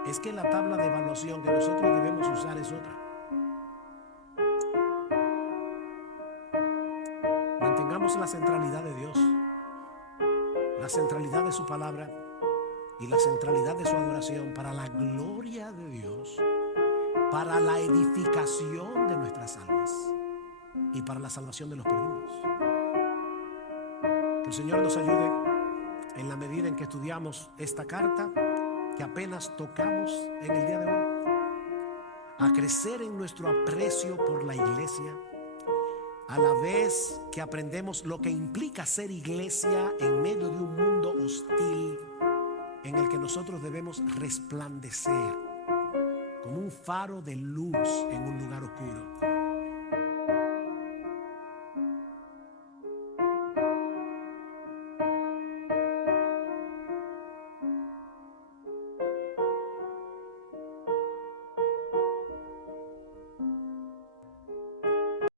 es que la tabla de evaluación que nosotros debemos usar es otra. Mantengamos la centralidad de Dios, la centralidad de su palabra y la centralidad de su adoración para la gloria de Dios, para la edificación de nuestras almas y para la salvación de los perdidos. Que el Señor nos ayude en la medida en que estudiamos esta carta que apenas tocamos en el día de hoy, a crecer en nuestro aprecio por la iglesia, a la vez que aprendemos lo que implica ser iglesia en medio de un mundo hostil en el que nosotros debemos resplandecer como un faro de luz en un lugar oscuro.